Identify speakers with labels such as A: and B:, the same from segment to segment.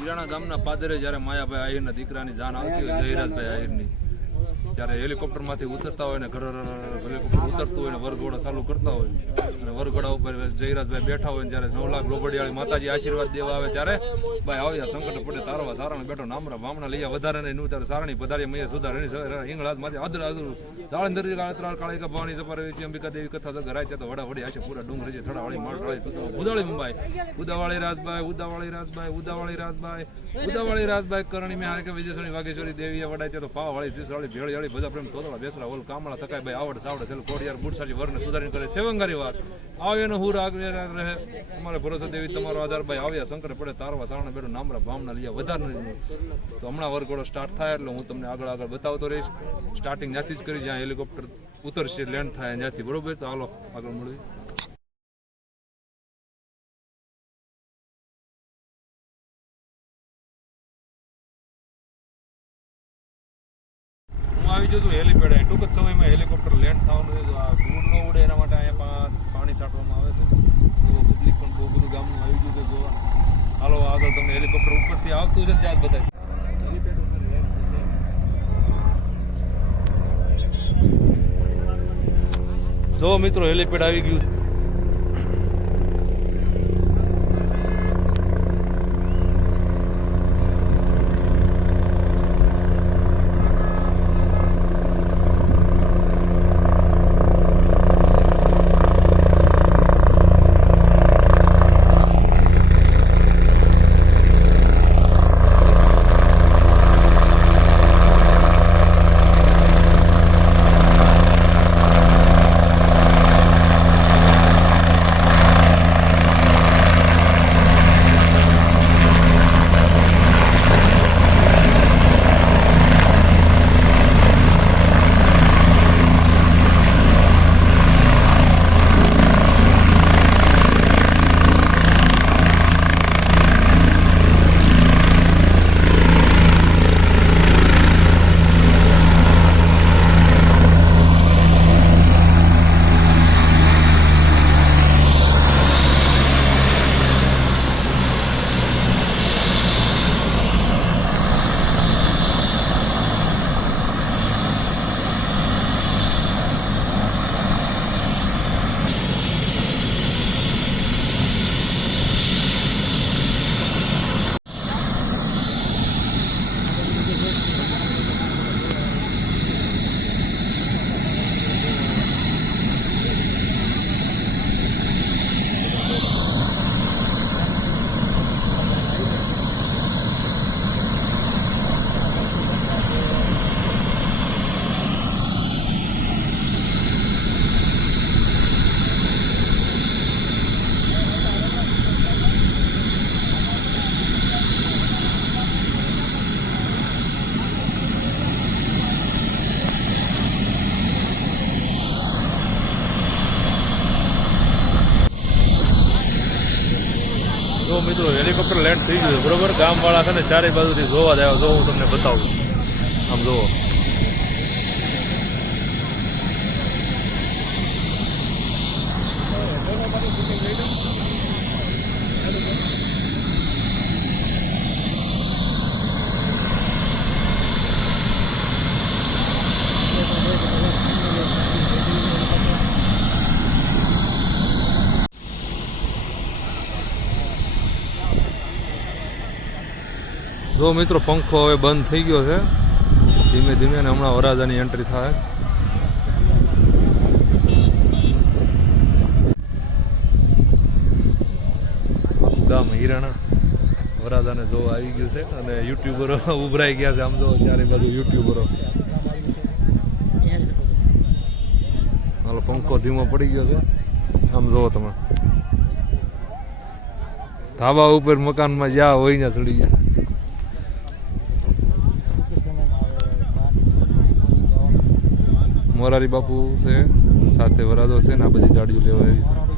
A: વીરાણા ગામના પાદરે જ્યારે માયાભાઈ આહિરના દીકરાની જાન આવતી હોય જયરાજભાઈ આહિરની. ત્યારે હેલિકોપ્ટરમાંથી ઉતરતા હોય ને હેલિકોપ્ટર ઉતરતું હોય ને વરઘોડો ચાલુ કરતા હોય. અને વરઘોડા ઉપર જયરાજભાઈ બેઠા હોય ને જ્યારે નવ લાખ લોબડિયાળી માતાજી આશીર્વાદ દેવા આવે ત્યારે ભાઈ આવ્યા સંકટ પડે, તારવા સારણ બેઠો, નામરા બામણા લઈ વધારે નહીં, નું ત્યારે સારણી પધારી મૈયા સુધાર હિંગળાજમાંથી આદર આદર. દાળંદર કાળી કા ભવાની સપાર વેચી અંબિકા દેવી કથા તો ઘરાય ત્યાં તો વડા વડી આશે પૂરા ડુંગર છે, થડાવાળી, માળવાળી ઉદાવાળી મુંબાઈ. ઉદાવાળી રાજભાઈ ઉદાવાળી રાજભાઈ ઉદાવાળી રાજભાઈ ઉદાવાળી રાજભાઈ, કરણી મેં હારે કે વિજયસણી વાઘેશ્વરી દેવીએ વડાય ત્યાં તો પાવાળી, ત્રીસવાળી ભેળી વાળી બધા પ્રેમ તોતળા બેસરા ઓલ કામળા થકાય, ભાઈ આવડ સાવડે થયેલું કોડિયાર બુટસાજી વરને સુધારીને કરે. સેવંગારી વાર આવે એનો હુર આગળ રહે. અમારે ભરોસો દેવી તમારો આધાર. ભાઈ આવ્યા શંકર પડે તારવા સાવણે બેઠું નામરા ભાવના લઈએ વધારે નહીં તો હમણાં વરઘોડો સ્ટાર્ટ થાય એટલે હું તમને આગળ આગળ બતાવતો રહીશ. સ્ટાર્ટિંગ ત્યાંથી જ કરી, જ્યાં હેલિકોપ્ટર ઉતરશે લેન્ડ થાય ત્યાંથી. બરોબર? તો હાલો, આગળ મળીએ. આવી જતું હેલિપેડ. ટૂંક જ સમયમાં હેલિકોપ્ટર લેન્ડ થવાનું છે. આ ધૂળ ન ઉડે એના માટે અહીંયા પાણી છાંટવામાં આવે છે. તો પબ્લિક પણ બહુ બધું ગામનું આવી ગયું છે જોવા. હાલો, આગળ તમને હેલિકોપ્ટર ઉપરથી આવતું છે ત્યાં જ બધા. જો મિત્રો, હેલિપેડ આવી ગયું છે. જો મિત્રો, હેલિકોપ્ટર લેન્ડ થઈ ગયું બરોબર? ગામવાળા છે ને ચારે બાજુથી જોવા જ આવ્યા. જો હું તમને બતાવું. આમ જુઓ જો મિત્રો, પંખો હવે બંધ થઈ ગયો છે. ધીમે ધીમે ને હમણાં વરાજાની એન્ટ્રી થાય. ગામ હિરાણા વરાજાને જોવા આવી ગયું છે અને યુટ્યુબરો ઉભરાઈ ગયા છે. આમ જો ચારે બાજુ યુટ્યુબરો. હાલો, પંખો ધીમો પડી ગયો છે. આમ જોવો તમે. ધાબા ઉપર મકાનમાં જ્યાં હોય ત્યાં ચડી ગયા. મોરારી બાપુ છે સાથે વરાદો છે ને આ બધી ગાડીઓ લેવા આવી છે.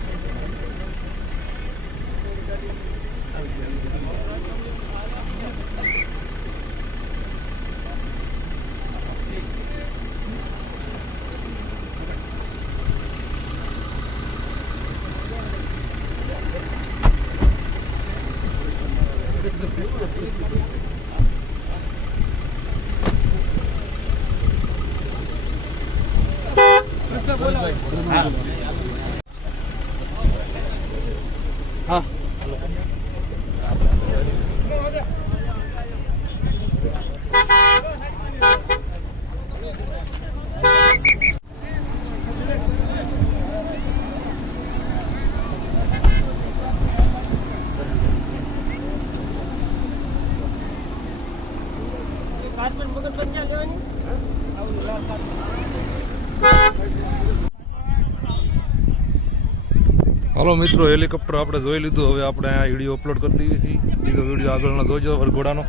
B: પણ કે અંદર જાવ
A: હાલો મિત્રો, હેલિકોપ્ટર આપણે જોઈ લીધું. હવે આપણે આ વીડિયો અપલોડ કરી દઈએ છીએ. બીજો વીડિયો આગળનો જોજો વરઘોડાનો.